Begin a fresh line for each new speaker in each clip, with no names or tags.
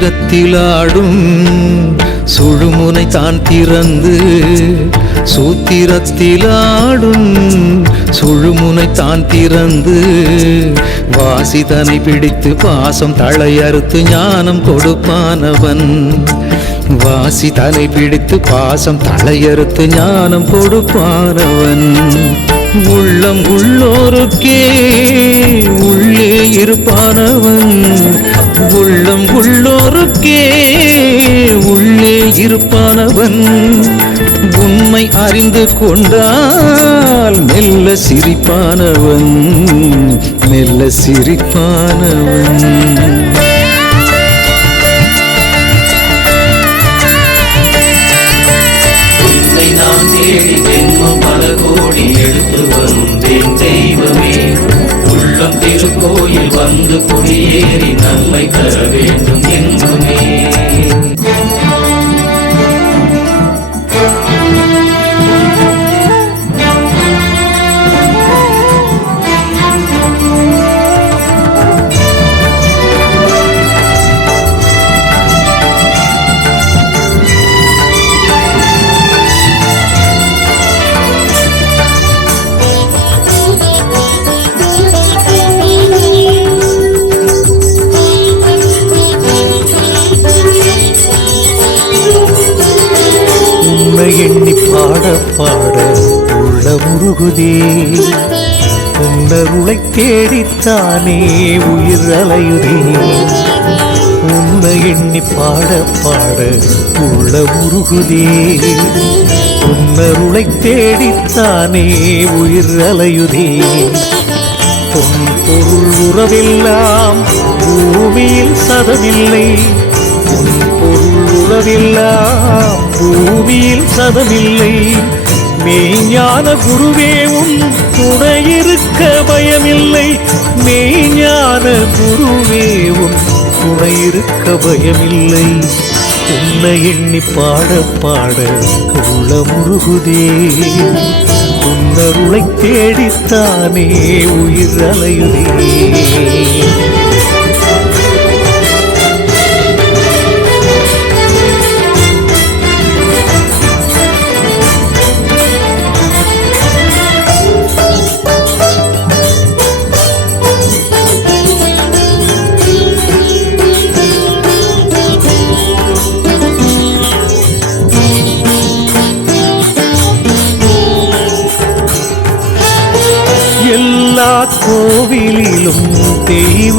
சூத்திரத்திலாடும் சுழுமுனை தான் திறந்து சூத்திரத்திலாடும் சுழுமுனை தான் திறந்து வாசிதனை பிடித்து பாசம் தழையறுத்து ஞானம் கொடுப்பானவன். வாசி தலை பிடித்து பாசம் தலையறுத்து ஞானம் கொடுப்பானவன். உள்ளம் உள்ளோருக்கே உள்ளே இருப்பானவன். உள்ளம் உள்ளோருக்கே உள்ளே இருப்பானவன். உண்மை அறிந்து கொண்டால் மெல்ல சிரிப்பானவன். மெல்ல சிரிப்பானவன்.
திருக்கோயில் வந்து குடியேறி நன்மை தர வேண்டும். என்றுமே
பாட பாட உள்ள முருகுதே. உன்னருளை தேடித்தானே உயிர் அலையுதே. உன்னை எண்ணி பாட பாட உள்ள முருகுதே. உன்னருளை தேடித்தானே உயிர் அலையுதே. பொன் பொருள் உறவெல்லாம் பூமியில் சதமில்லை. பொன் உறவில்லா பூமியில் சதமில்லை மெய்ஞான குருவே உன் துணையிருக்க பயமில்லை. மெய்ஞான குருவே உன் துணையிருக்க பயமில்லை. உன்னை எண்ணி பாட பாட உள்ள முருகுதே. உன்னருளை தேடித்தானே உயிர் அலையுதே.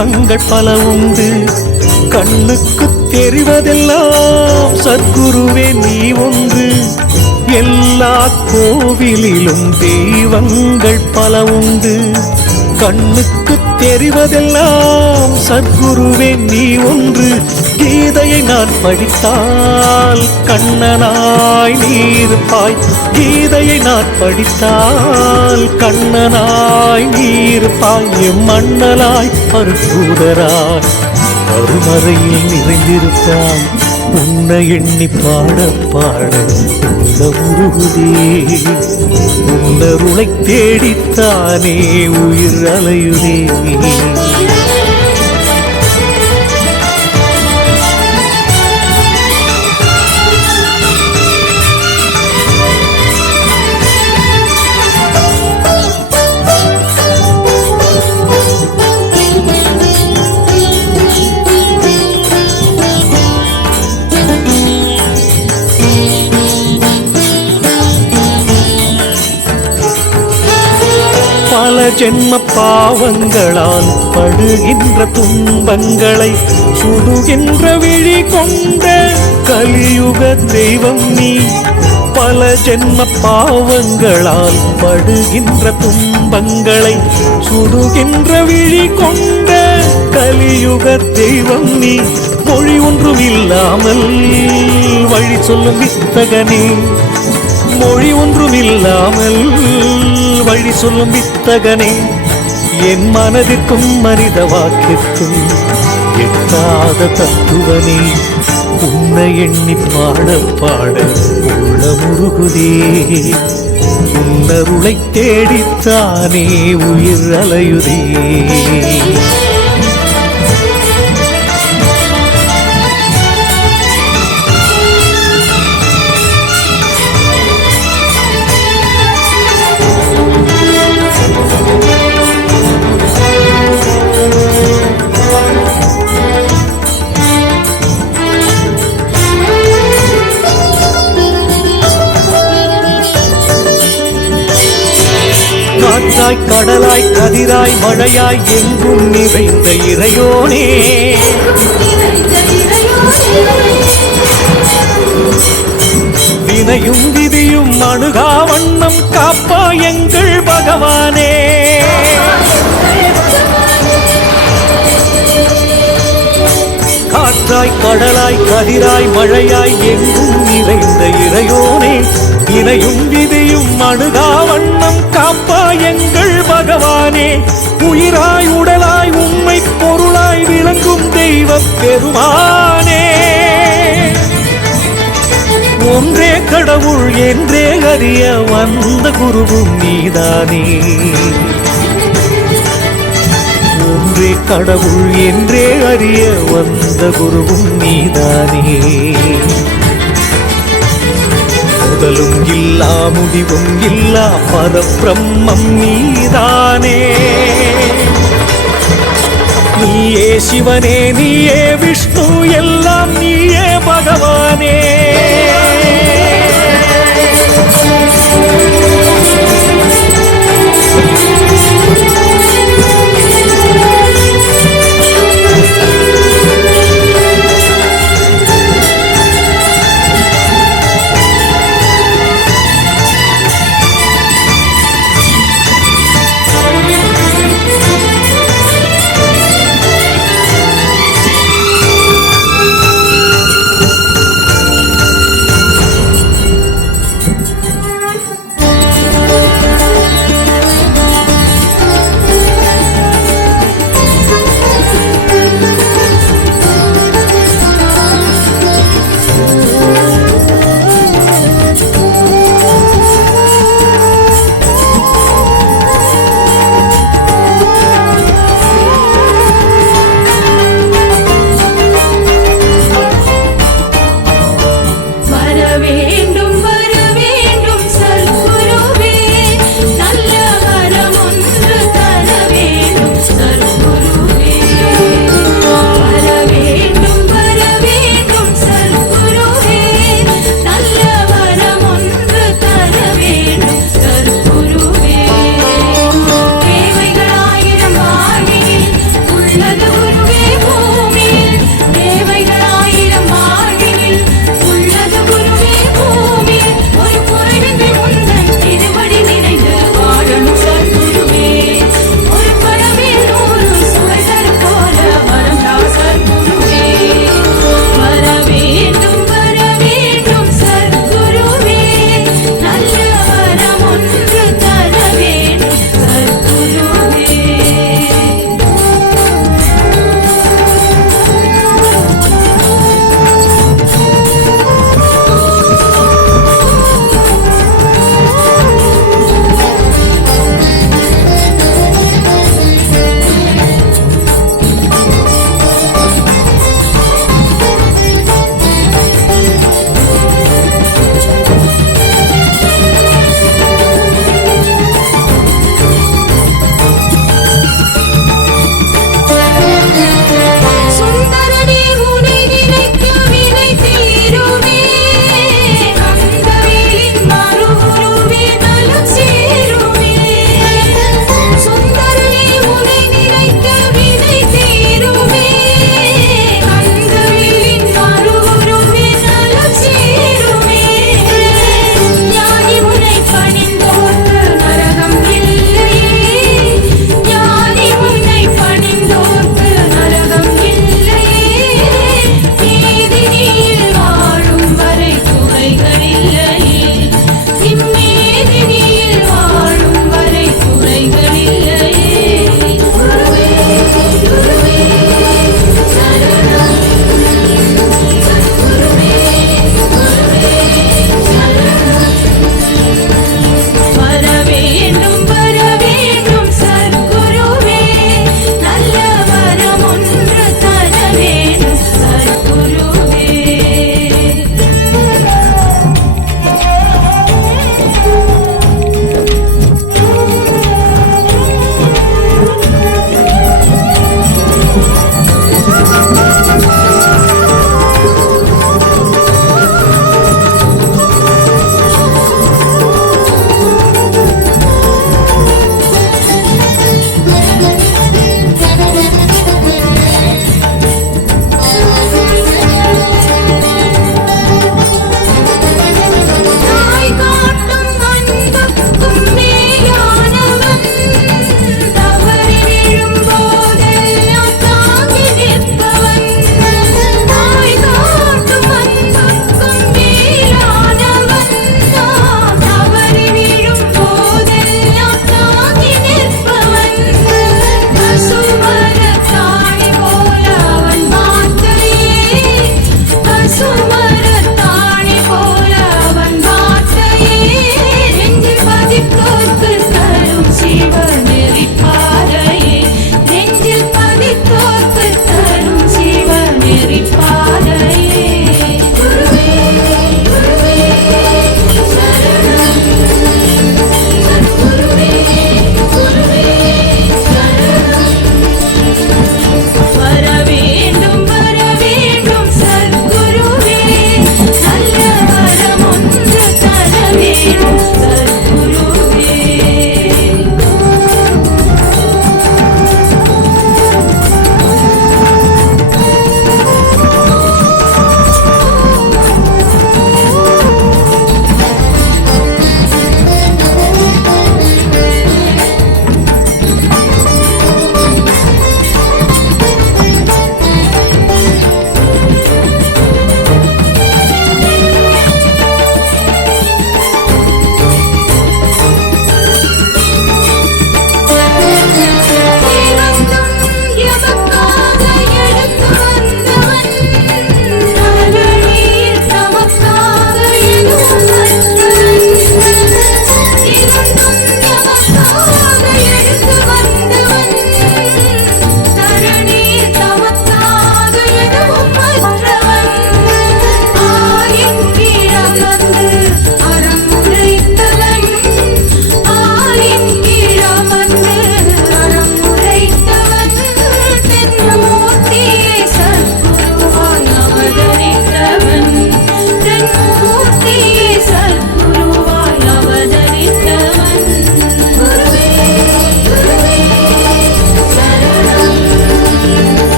செல்வங்கள் பல உண்டு. கண்ணுக்கு தெரிவதெல்லாம் சத்குருவே நீ உண்டு எல்லா கோவிலிலும் தெய்வங்கள் பல உண்டு. கண்ணுக்கு தெரிவதெல்லாம் சத்குருவே நீ ஒன்று. கீதையை நான் படித்தால் கண்ணனாய் நீ இருப்பாய். கீதையை நான் படித்தால் கண்ணனாய் நீ இருப்பாய். எம் மண்ணலாய் அருக்கூடராய் அருமறையில் நிறைந்திருப்பாய் உன்னை எண்ணி பாட பாட உள்ள உருகுதே. உன்னருளை தேடித்தானே உயிர் அலையுதே. பல ஜென்ம பாவங்களால் படுகின்ற துன்பங்களை சுடுகின்ற விழி கொண்ட கலியுக தெய்வம் நீ. பல ஜென்ம பாவங்களால் படுகின்ற துன்பங்களை சுடுகின்ற விழி கொண்ட கலியுக தெய்வம் நீ. மொழி ஒன்றும் இல்லாமல் வழி சொல்லும் வித்தகனே. மொழி ஒன்றும் இல்லாமல் வழி சொல்லும் வித்தகனே என் மனதிற்கும் மனித வாக்கிற்கும் எட்டாத தத்துவனே. உன்னை எண்ணி பாட பாட உள்ள முருகுதே உன்னருளை தேடித்தானே உயிர் அலையுதே. கடலாய் கதிராய் மழையாய் எங்கும் நிறைந்த இறையோனே. வினையும் விதியும் அணுகா வண்ணம் காப்பா எங்கள் பகவானே. காற்றாய் கடலாய் கதிராய் மழையாய் எங்கும் நிறைந்த இறையோனே. இணையும் விதியும் அணுகா வண்ணம் காப்பா எங்கள் பகவானே. உயிராய் உடலாய் உண்மை பொருளாய் விளங்கும் தெய்வ பெருமானே. ஒன்றே கடவுள் என்றே அறிய வந்த குருவும் நீதானே. ஒன்றே கடவுள் என்றே அறிய வந்த குருவும் நீதானே. முதலும் இல்லா முடிவும் இல்லா பரபிரம்மம் நீதானே. நீயே சிவனே நீயே விஷ்ணு எல்லாம் நீயே பகவானே.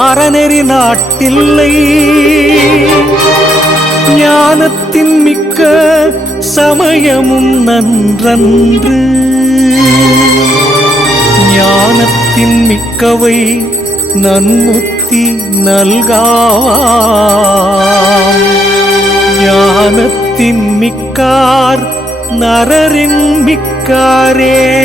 அறநெறி நாட்டில்லை. ஞானத்தின் மிக்க சமயமும் நன்றன்று. ஞானத்தின் மிக்கவை நன்முத்தி நல்காவாம். ஞானத்தின் மிக்கார் நரரின் மிக்காரே.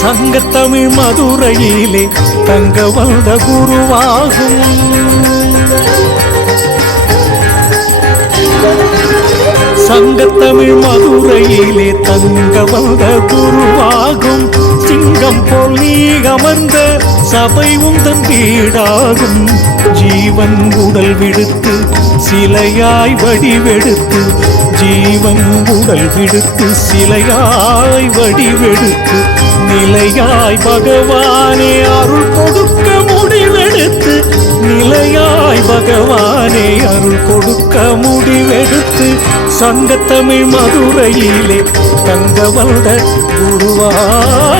சங்க தமிழ் மதுரையிலே தங்க வந்த குருவாகும். சங்கத்தமிழ் மதுரையிலே தங்க வந்த குருவாகும். சிங்கம் போல் நீ அமர்ந்த சபை உந்தன் வீடாகும் ஜீவன் உடல் விடுத்து சிலையாய் வடிவெடுத்து ஜீவன் உடல் விடுத்து சிலையாய் வடிவெடுத்து நிலையாய் பகவானே அருள் கொடுக்க முடிவெடுத்து நிலையாய் பகவானே அருள் கொடுக்க முடிவெடுத்து சங்கத்தமிழ் மதுரையிலே தங்க வந்த குருவாகும்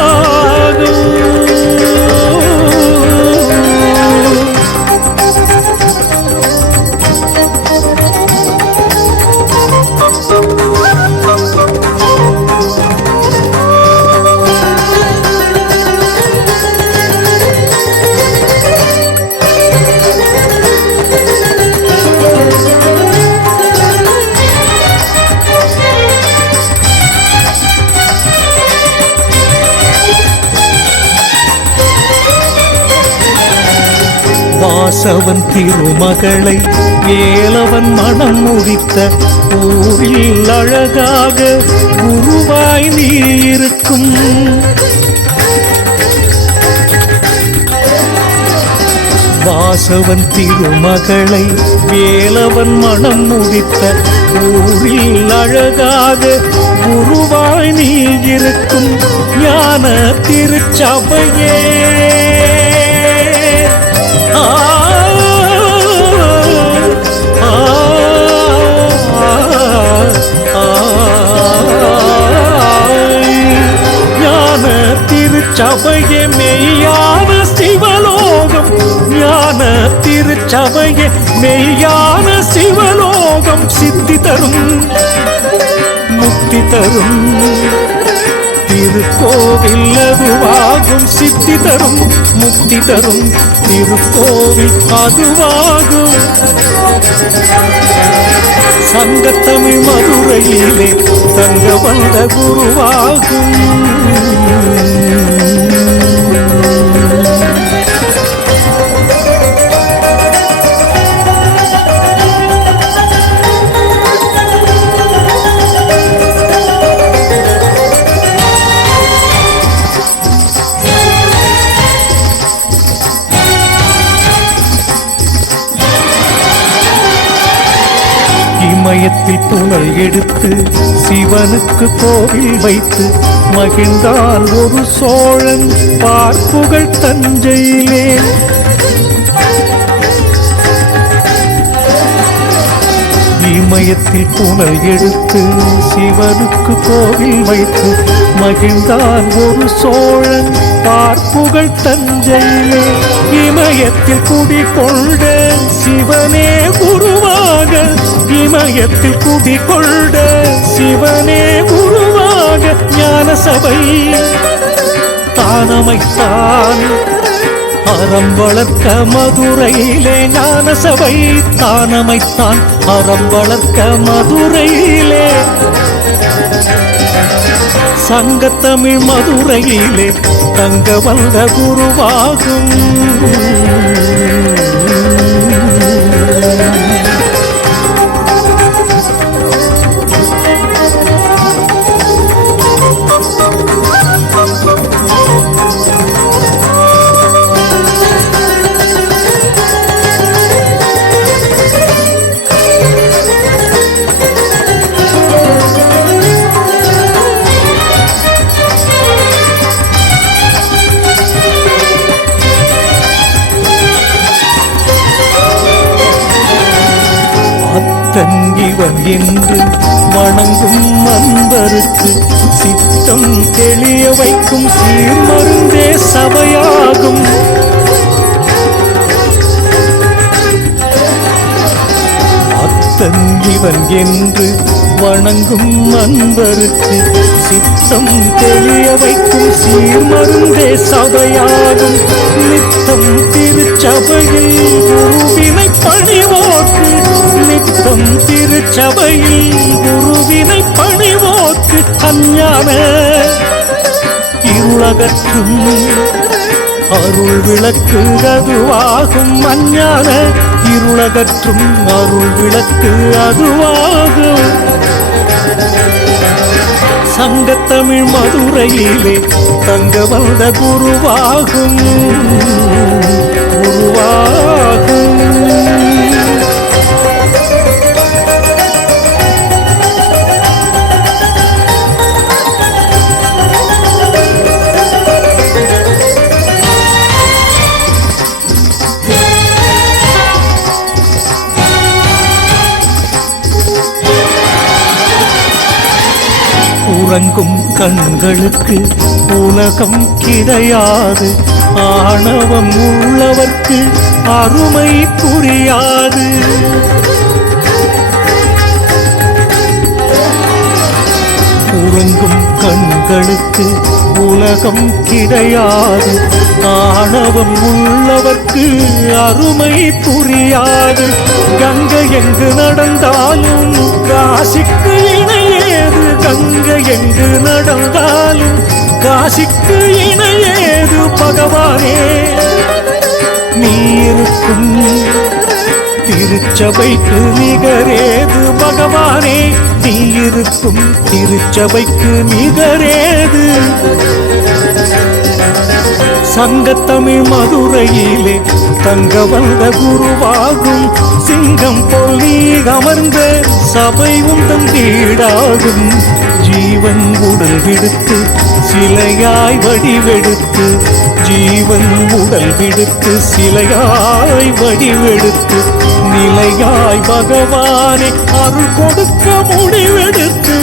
வாசவன் திருமகளை வேலவன் மனம் முடித்த ஊரில் அழகாக குருவாய் நீ இருக்கும். வாசவன் திருமகளை வேலவன் மனம் முடித்த ஊரில் அழகாக குருவாய் நீ இருக்கும். ஞான திருச்சபையே. திருச்சபையே மெய்யான சிவலோகம். ஞான திருச்சபையே மெய்யான சிவலோகம். சித்தி தரும் முக்தி தரும். திருக்கோவில் அதுவாகும் சித்தி தரும் முக்தி தரும் திருக்கோவில் அதுவாகும். சங்கத்தமிழ் மதுரையிலே தங்க வந்த குருவாகும். எடுத்து சிவனுக்கு கோவில் வைத்து மகிழ்ந்தான் ஒரு சோழன் பார்ப்புகள் தஞ்சையிலே. இமயத்தில் புனல் எடுத்து சிவனுக்கு கோவில் வைத்து மகிழ்ந்தான் ஒரு சோழன் பார்ப்புகள் தஞ்சையிலே இமயத்தில் குடிகொண்ட சிவனே குருவாக இமயத்தில் குடிகொண்ட சிவனே குருவாக ஞான சபை தானமைத்தான். அறம் வளர்க்க மதுரையிலே ஞான சபை தானமைத்தான். அறம் வளர்க்க மதுரையிலே சங்கத்தமிழ் மதுரையிலே தங்க வந்த குருவாகும். என்று வணங்கும் அன்பருக்கு சித்தம் தெளிய வைக்கும் சீர்மருந்தே சபையாகும். அத்தன் இவன் என்று வணங்கும் அன்பருக்கு சித்தம் தெளிய வைக்கும் சீர்மருந்தே சபையாகும். நித்தம் திருச்சபையில் குருவினை பணிவோக்கு. நித்தம் திருச்சபையில் குருவினை பணிவோக்கு. அஞ்ஞான இருளகற்றும் அருள் விளக்கு அதுவாகும் மஞ்ஞான இருளகற்றும் அருள் விளக்கு அதுவாகும். சங்கத்தமிழ் மதுரையிலே தங்க வந்த குருவாகும். குருவாகும். உறங்கும் கண்களுக்கு உலகம் கிடையாது. ஆணவம் உள்ளவர்க்கு அருமை புரியாது. உறங்கும் கண்களுக்கு உலகம் கிடையாது. ஆணவம் உள்ளவர்க்கு அருமை புரியாது. கங்கை எங்கு நடந்தாலும் காசிக்கு இணை கங்கை எங்கு நடந்தாலும் காசிக்கு இணையேது பகவானே. நீ இருக்கும் திருச்சபைக்கு நிகரேது பகவானே. நீ இருக்கும் திருச்சபைக்கு நிகரேது சங்கத்தமிழ் மதுரையிலே தங்க வந்த குருவாகும். சிங்கம் போல் நீ அமர்ந்த சபை உந்தம் வீடாகும். ஜீவன் உடல் விடுத்து சிலையாய் வடிவெடுத்து ஜீவன் உடல் விடுத்து சிலையாய் வடிவெடுத்து நிலையாய் பகவானை அருள் கொடுக்க முடிவெடுத்து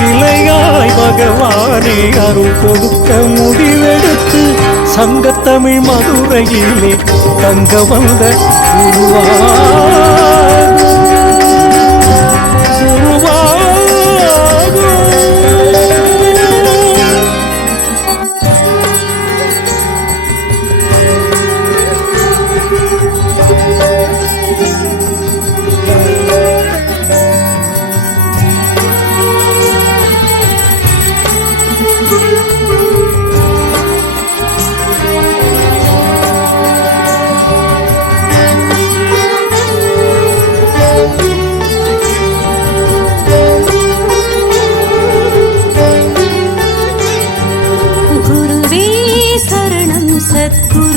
நிலையாய் பகவானே அருள் கொடுக்க முடிவெடுத்து சங்கத்தமிழ் மதுரையிலே தங்க வந்த குருவாகும்
சரணம்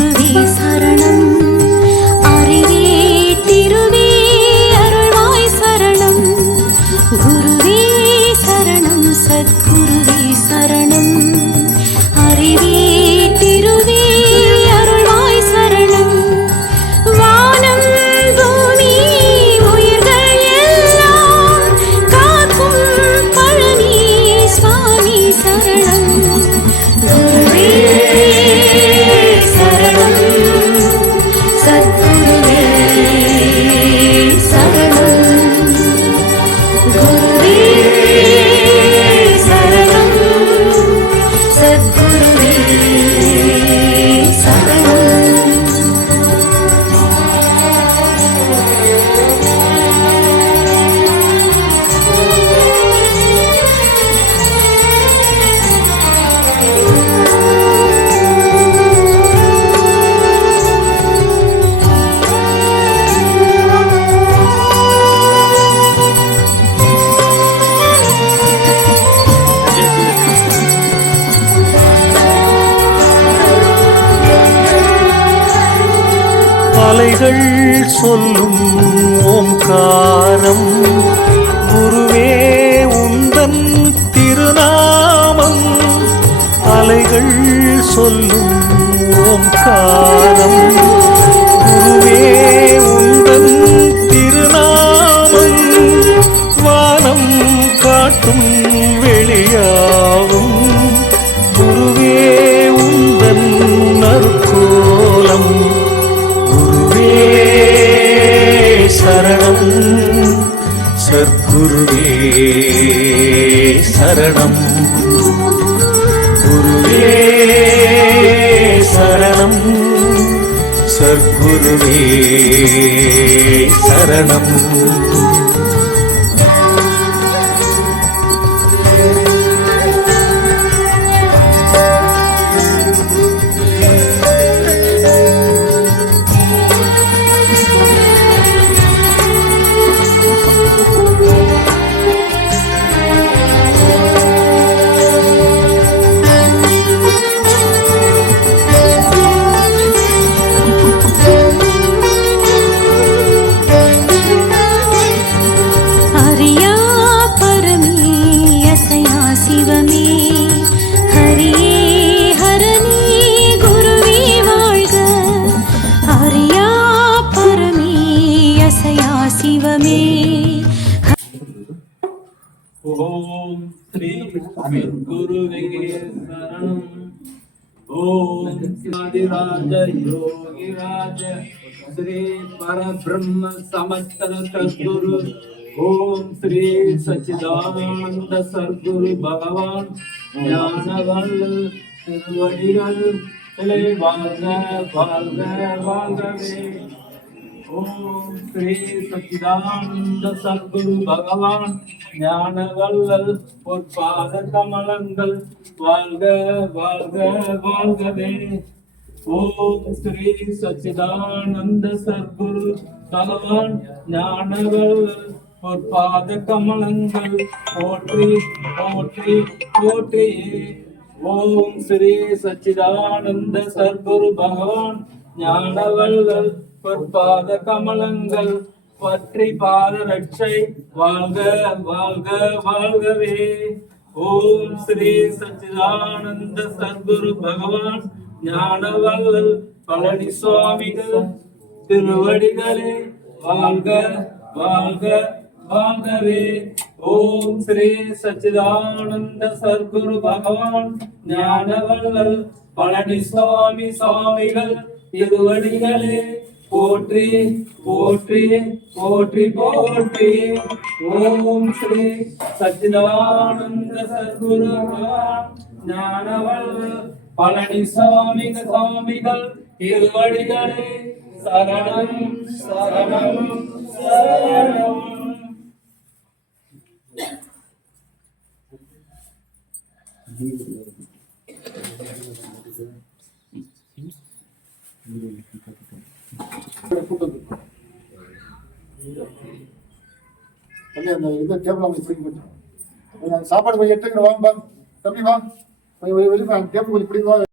காட்டும் வெளியாகும். குருவே உந்தன் நற்கோலம். குருவே சரணம். சத்குருவே சரணம். குருவே சரணம். சத்குருவே சரணம்.
பரபிரம்ம சமஸ்தர சத்குரு ஓம் ஸ்ரீ சச்சிதானந்த சத்குரு பகவான். ஞானவல் திருவடிகள் இலை வாழ்க வாழ்க வாழ்கவே. ஓம் ஸ்ரீ சச்சிதானந்த சத்குரு பகவான். ஞான வல்லல் பொற்பாத கமலங்கள் வாழ்க வாழ்க வாழ்கவே. ஓம் ஸ்ரீ சச்சிதானந்த சத்குரு பகவான் ஞான பொற்பாத கமலங்கள் போற்றி போற்றி போற்றி. ஓம் ஸ்ரீ சச்சிதானந்த சர்க்குரு பகவான். ஞானவல்லல் பொற்பாத கமலங்கள் பற்றி பாத ரட்சை. வாழ்க வாழ்க வாழ்கவே. ஓம் ஸ்ரீ சச்சிதானந்த சர்க்குரு பகவான். ஞானவல்லல் பழனி சுவாமிகள். திருவடிகளே வாழ்க வாழ்க வாழ்கவே. ஓம் ஸ்ரீ சச்சிதானந்த சர்க்குரு பகவான் ஞானவல்லல் பழனி சுவாமி சுவாமிகள் திருவடிகளே. போற்றி போற்றி போற்றி போற்றி. ஓம் ஸ்ரீ சச்சிதானந்த சர்க்குரு பகவான் ஞானவல்லல் பழனி சுவாமி சுவாமிகள் திருவடிகளே. சரணம் சரணம் சரணம்
சாப்பாடு போய் எடுத்துக்கிற வாங்க தம்பி வாங்க கொஞ்சம் வெளியே டேபிள் கொஞ்சம் பிடிக்கும்